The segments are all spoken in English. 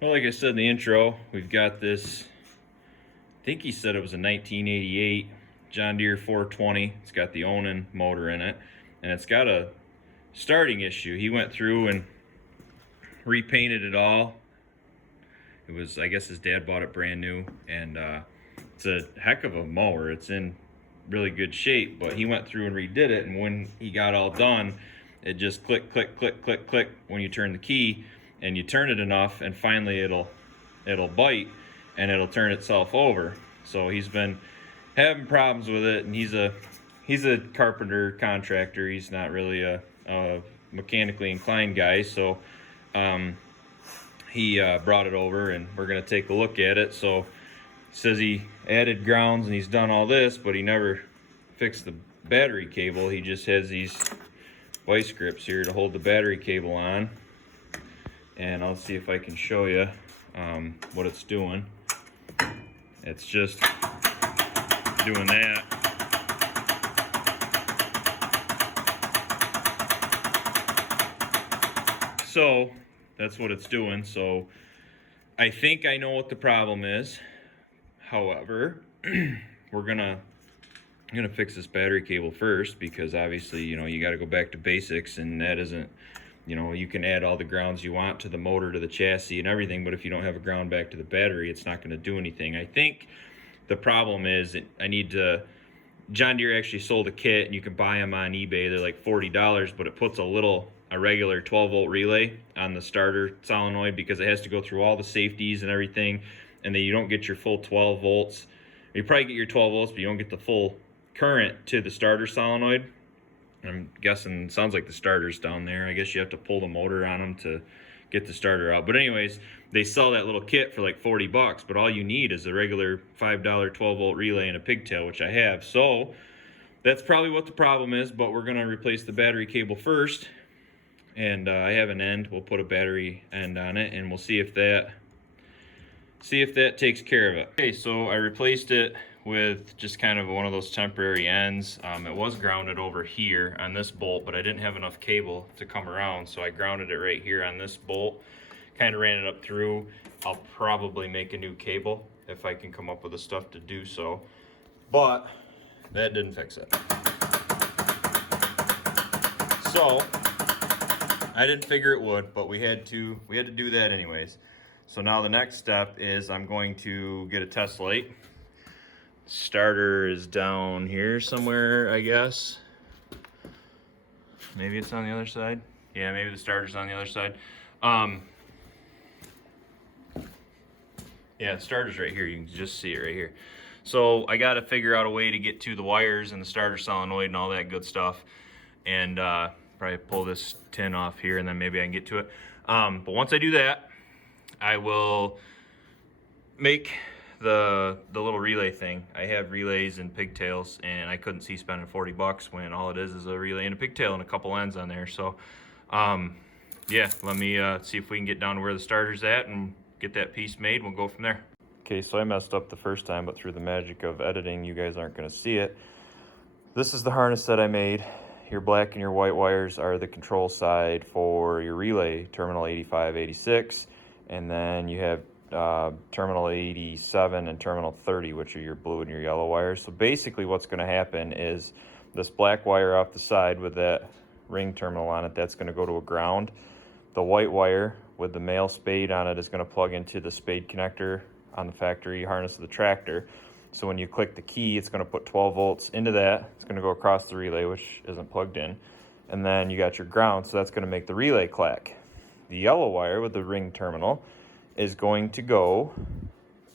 Well, like I said in the intro, we've got this, I think he said it was a 1988 John Deere 420. It's got the Onan motor in it, and it's got a starting issue. He went through and repainted it all. It was, I guess his dad bought it brand new, and it's a heck of a mower. It's in really good shape, but he went through and redid it, and when he got all done, it just click, click, click, click, click when you turn the key, and you turn it enough, and finally it'll bite, and it'll turn itself over. So he's been having problems with it, and he's a carpenter contractor. He's not really a mechanically inclined guy, so he brought it over, and we're gonna take a look at it. So he says he added grounds and he's done all this, but he never fixed the battery cable. He just has these vice grips here to hold the battery cable on, and I'll see if I can show you what it's doing. It's just doing that. So that's what it's doing. So I think I know what the problem is. However, I'm gonna fix this battery cable first, because obviously, you got to go back to basics, and that isn't, you can add all the grounds you want to the motor, to the chassis and everything, but if you don't have a ground back to the battery, it's not going to do anything. I think the problem is John Deere actually sold a kit, and you can buy them on eBay. They're like $40, but it puts a regular 12-volt relay on the starter solenoid, because it has to go through all the safeties and everything, and then you don't get your full 12 volts. You probably get your 12 volts, but you don't get the full current to the starter solenoid. I'm guessing it sounds like the starter's down there. I guess you have to pull the motor on them to get the starter out. But anyways, they sell that little kit for like $40, but all you need is a regular $5 12-volt relay and a pigtail, which I have. So that's probably what the problem is, but we're gonna replace the battery cable first. And I have an end. We'll put a battery end on it, and we'll see if that takes care of it. Okay, so I replaced it with just kind of one of those temporary ends. It was grounded over here on this bolt, but I didn't have enough cable to come around, so I grounded it right here on this bolt. Kind of ran it up through. I'll probably make a new cable if I can come up with the stuff to do so, but that didn't fix it. So I didn't figure it would, but we had to do that anyways. So now the next step is I'm going to get a test light. Starter is down here somewhere, I guess. Maybe it's on the other side. Yeah, maybe the starter's on the other side. Yeah, the starter's right here. You can just see it right here. So I got to figure out a way to get to the wires and the starter solenoid and all that good stuff. And probably pull this tin off here, and then maybe I can get to it. But once I do that, I will make the little relay thing. I have relays and pigtails, and I couldn't see spending $40 when all it is a relay and a pigtail and a couple ends on there. So yeah, let me see if we can get down to where the starter's at and get that piece made. We'll go from there. Okay, so I messed up the first time, but through the magic of editing, you guys aren't going to see it. This is the harness that I made. Your black and your white wires are the control side for your relay, terminal 85, 86, and then you have terminal 87 and terminal 30, which are your blue and your yellow wires. So basically what's going to happen is this black wire off the side with that ring terminal on it, that's going to go to a ground. The white wire with the male spade on it is going to plug into the spade connector on the factory harness of the tractor. So when you click the key, it's going to put 12 volts into that. It's going to go across the relay, which isn't plugged in. And then you got your ground, so that's going to make the relay clack. The yellow wire with the ring terminal is going to go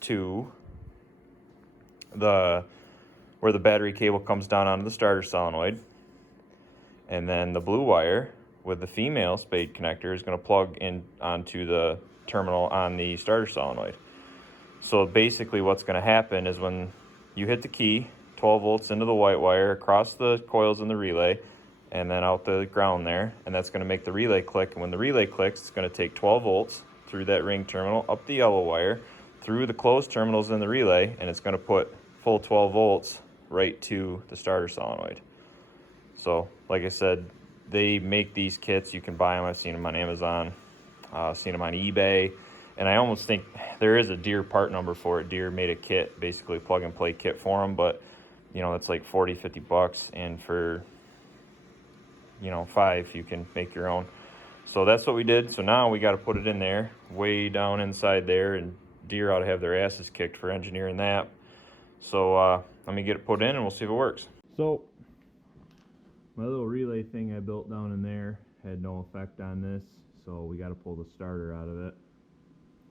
to where the battery cable comes down onto the starter solenoid. And then the blue wire with the female spade connector is going to plug in onto the terminal on the starter solenoid. So basically what's going to happen is when you hit the key, 12 volts into the white wire, across the coils in the relay, and then out the ground there, and that's going to make the relay click. And when the relay clicks, it's going to take 12 volts through that ring terminal, up the yellow wire, through the closed terminals in the relay, and it's going to put full 12 volts right to the starter solenoid. So, like I said, they make these kits. You can buy them. I've seen them on Amazon, seen them on eBay. And I almost think there is a Deere part number for it. Deere made a kit, basically plug and play kit for them, but you know, it's like 40-50 bucks, and for, you know, 5 you can make your own. So that's what we did. So now we got to put it in there, way down inside there, and Deere ought to have their asses kicked for engineering that. So let me get it put in and we'll see if it works. So my little relay thing I built down in there had no effect on this, so we got to pull the starter out of it.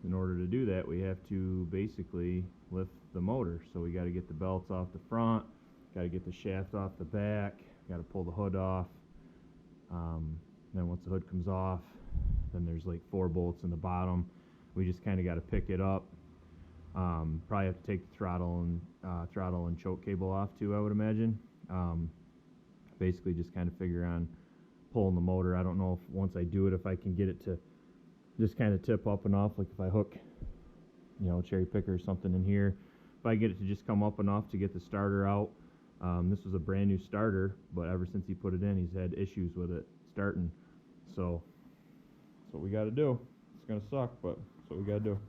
In order to do that, we have to basically lift the motor. So we got to get the belts off the front, got to get the shaft off the back, got to pull the hood off. Then once the hood comes off, then there's like 4 bolts in the bottom. We just kind of got to pick it up. Probably have to take the throttle and choke cable off too, I would imagine. Basically just kind of figure on pulling the motor. I don't know if once I do it, if I can get it to just kind of tip up enough, like if I hook, you know, a cherry picker or something in here, if I get it to just come up enough to get the starter out. This was a brand new starter, but ever since he put it in, he's had issues with it starting. So that's what we got to do. It's gonna suck, but that's what we got to do.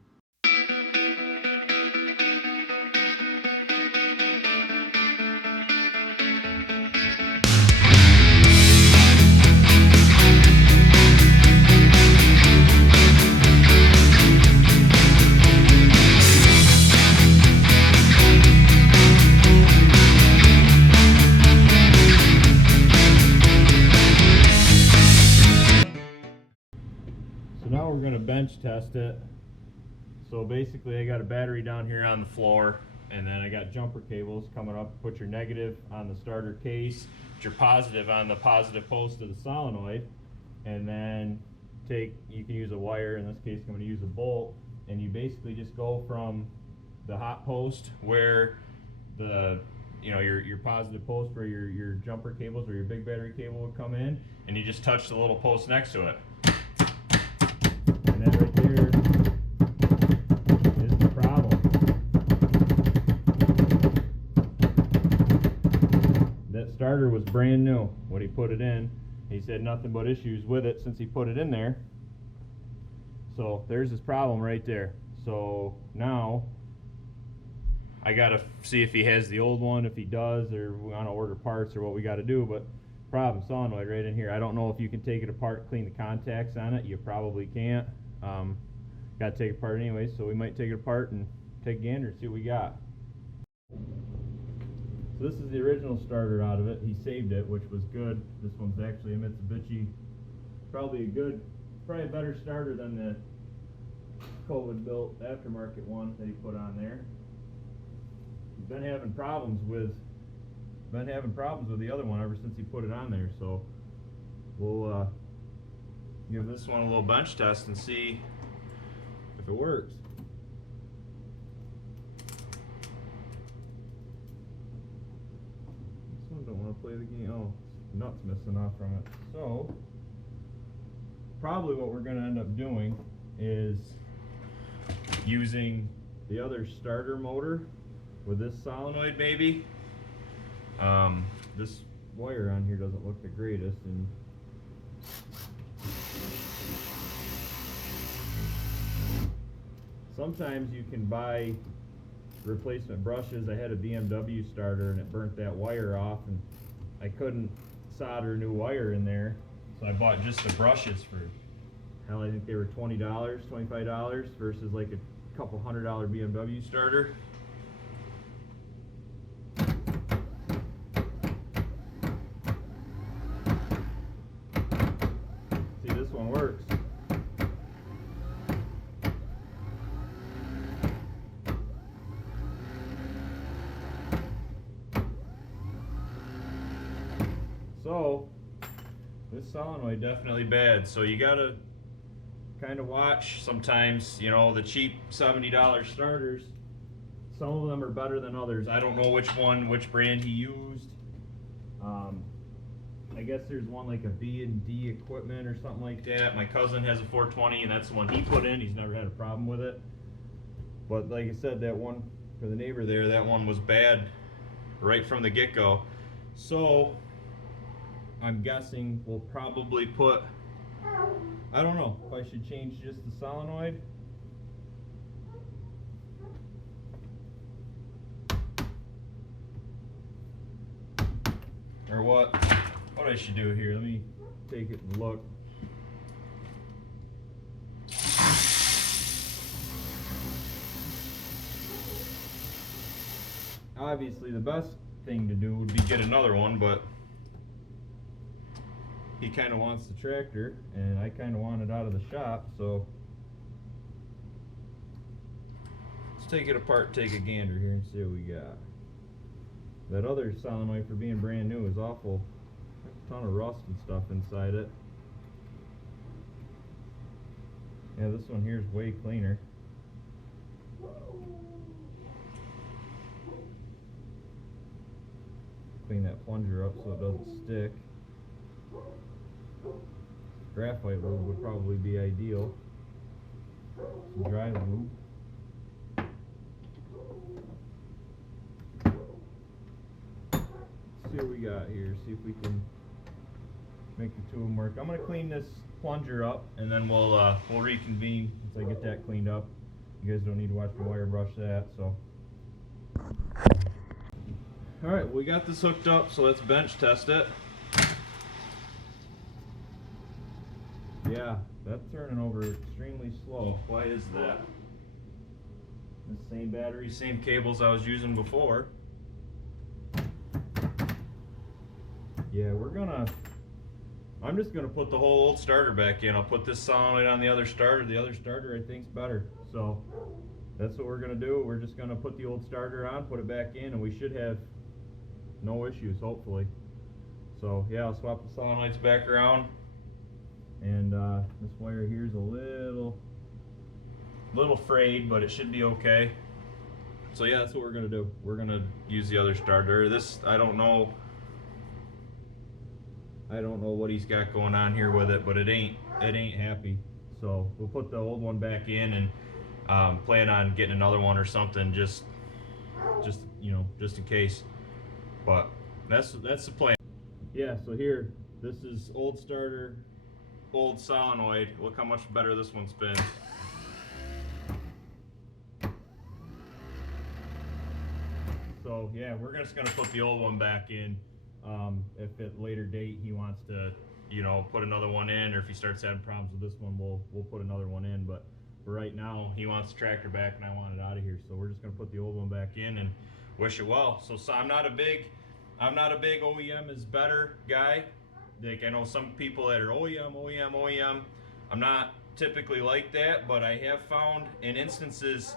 So now we're going to bench test it. So basically I got a battery down here on the floor, and then I got jumper cables coming up. Put your negative on the starter case, put your positive on the positive post of the solenoid, and then you can use a wire. In this case I'm going to use a bolt, and you basically just go from the hot post where the your positive post where your jumper cables or your big battery cable would come in, and you just touch the little post next to it. And that right there is the problem. That starter was brand new when he put it in. He said nothing but issues with it since he put it in there. So there's his problem right there. So now I gotta see if he has the old one, if he does, or we want to order parts or what we got to do. But problem solenoid right in here. I don't know if you can take it apart, clean the contacts on it. You probably can't. Got to take it apart anyway, so we might take it apart and take a gander and see what we got. So this is the original starter out of it. He saved it, which was good. This one's actually a Mitsubishi. Probably a better starter than the COVID built aftermarket one that he put on there. He's been having problems with the other one ever since he put it on there, so we'll give this one a little bench test and see if it works. This one don't want to play the game. Oh, nuts missing off from it. So probably what we're going to end up doing is using the other starter motor with this solenoid maybe. This wire on here doesn't look the greatest, and sometimes you can buy replacement brushes. I had a BMW starter and it burnt that wire off, and I couldn't solder new wire in there, so I bought just the brushes for, hell, I think they were $20, $25 versus like a couple $100 BMW starter. See, this one works. So this solenoid definitely bad, so you gotta kind of watch sometimes. You know, the cheap $70 starters, some of them are better than others. I don't know which brand he used. I guess there's one like a B&D equipment or something like that. My cousin has a 420 and that's the one he put in. He's never had a problem with it, but like I said, that one for the neighbor there, that one was bad right from the get-go. So I'm guessing we'll probably put, I don't know if I should change just the solenoid what I should do here. Let me take it and look. Obviously the best thing to do would be get another one, but he kind of wants the tractor and I kind of want it out of the shop, so let's take it apart, take a gander here and see what we got. That other solenoid, for being brand new, is awful. A ton of rust and stuff inside it. Yeah, this one here is way cleaner. Clean that plunger up so it doesn't stick. Graphite lube would probably be ideal. Some dry lube. See what we got here, see if we can make the two of them work. I'm going to clean this plunger up and then we'll reconvene once I get that cleaned up. You guys don't need to watch me wire brush that, so. Alright, we got this hooked up, so let's bench test it. Yeah, that's turning over extremely slow. Why is that? The same battery, same cables I was using before. Yeah, I'm just gonna put the whole old starter back in. I'll put this solenoid on the other starter. The other starter I think's better. So that's what we're gonna do. We're just gonna put the old starter on, put it back in, and we should have no issues, hopefully. So yeah, I'll swap the solenoids back around. And this wire here is a little frayed, but it should be okay. So yeah, that's what we're gonna do. We're gonna use the other starter. This, I don't know what he's got going on here with it, but it ain't happy. So we'll put the old one back in and plan on getting another one or something, just in case. But that's the plan. Yeah, so here, this is old starter, old solenoid. Look how much better this one spins. So yeah, we're just gonna put the old one back in. If at a later date he wants to, put another one in, or if he starts having problems with this one, we'll put another one in. But for right now, he wants the tractor back, and I want it out of here. So we're just gonna put the old one back in and wish it well. So I'm not a big OEM is better guy. Like, I know some people that are OEM. I'm not typically like that, but I have found in instances,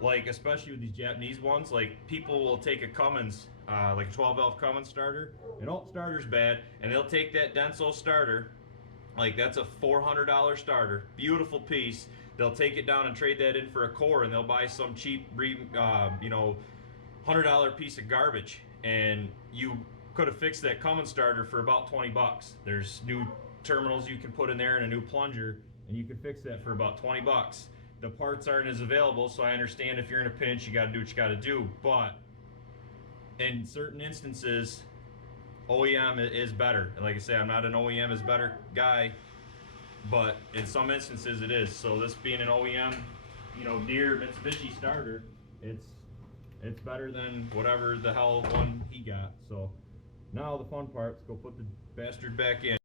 like especially with these Japanese ones, like people will take a Cummins, like a 12 valve Cummins starter. An alt starter's bad, and they'll take that Denso starter, like that's a $400 starter, beautiful piece. They'll take it down and trade that in for a core, and they'll buy some cheap, $100 piece of garbage, and you could have fixed that Cummins starter for about 20 bucks. There's new terminals you can put in there and a new plunger, and you can fix that for about 20 bucks. The parts aren't as available, so I understand if you're in a pinch, you got to do what you got to do. But in certain instances, OEM is better. And like I say, I'm not an OEM is better guy, but in some instances it is. So this being an OEM, Deere Mitsubishi starter, it's better than whatever the hell one he got. So now the fun part, let's go put the bastard back in.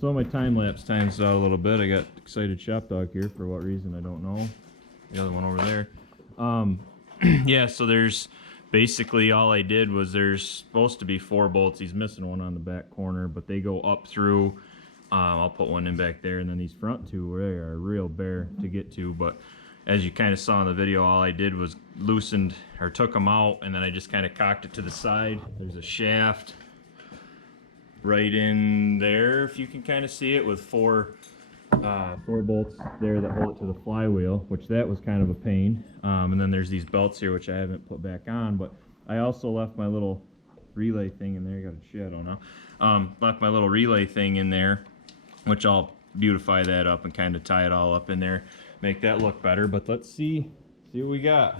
So my time-lapse times out a little bit. I got excited shop dog here for what reason, I don't know. The other one over there. Yeah, so there's basically all I did was there's supposed to be 4 bolts. He's missing one on the back corner, but they go up through. I'll put one in back there, and then these front 2, they are real bare to get to. But as you kind of saw in the video, all I did was loosened or took them out, and then I just kind of cocked it to the side. There's a shaft right in there, if you can kind of see it, with 4 bolts there that hold it to the flywheel, which that was kind of a pain. And then there's these belts here, which I haven't put back on, but I also left my little relay thing in there. You got a shadow now. Left my little relay thing in there, which I'll beautify that up and kind of tie it all up in there, make that look better. But let's see what we got.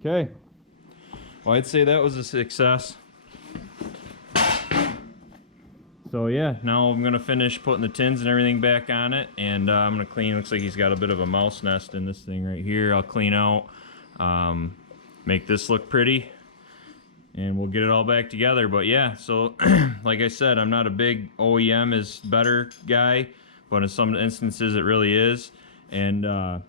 Okay, well, I'd say that was a success. So yeah, now I'm gonna finish putting the tins and everything back on it, and I'm gonna clean. Looks like he's got a bit of a mouse nest in this thing right here. I'll clean out, make this look pretty, and we'll get it all back together. But yeah, so like I said, I'm not a big OEM is better guy, but in some instances it really is. And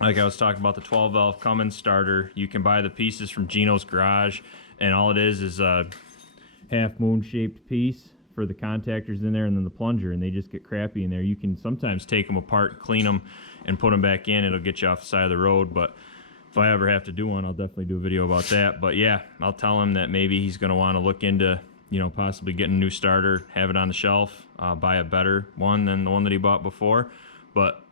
like I was talking about the 12 valve Cummins starter, you can buy the pieces from Gino's Garage, and all it is a half moon shaped piece for the contactors in there, and then the plunger, and they just get crappy in there. You can sometimes take them apart, clean them, and put them back in. It'll get you off the side of the road. But if I ever have to do one, I'll definitely do a video about that. But yeah, I'll tell him that maybe he's going to want to look into, you know, possibly getting a new starter, have it on the shelf, buy a better one than the one that he bought before. But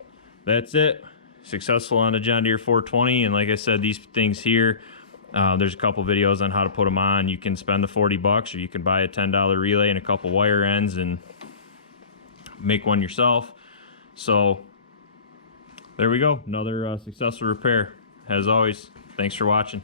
that's it. Successful on the John Deere 420, and like I said, these things here, there's a couple videos on how to put them on. You can spend the $40, or you can buy a $10 relay and a couple wire ends and make one yourself. So there we go, another successful repair. As always, thanks for watching.